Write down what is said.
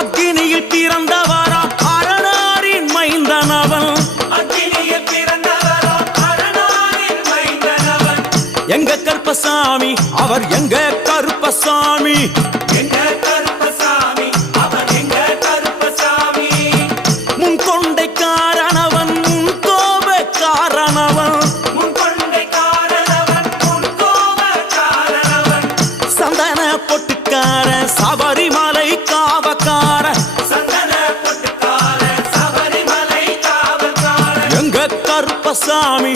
அக்கினியில் பிறந்தவரா அரணாரின் மைந்தனவன். அக்கினியில் பிறந்தவரா அரணாரின் மைந்தனவன். எங்க கருப்பசாமி அவர் எங்க கருப்பசாமி. எங்க கருப்பசாமி அவர் எங்க கருப்பசாமி. முன்கொண்டை காரணவன் முன்கோப காரணவன். முன்கொண்டை காரணவன் முன்கோப காரணவன். சந்தன பொட்டுக்கார சபரிமலை காவக்கார. சந்தன பொட்டுக்கார சபரிமலை காவல்கார. எங்க கருப்பசாமி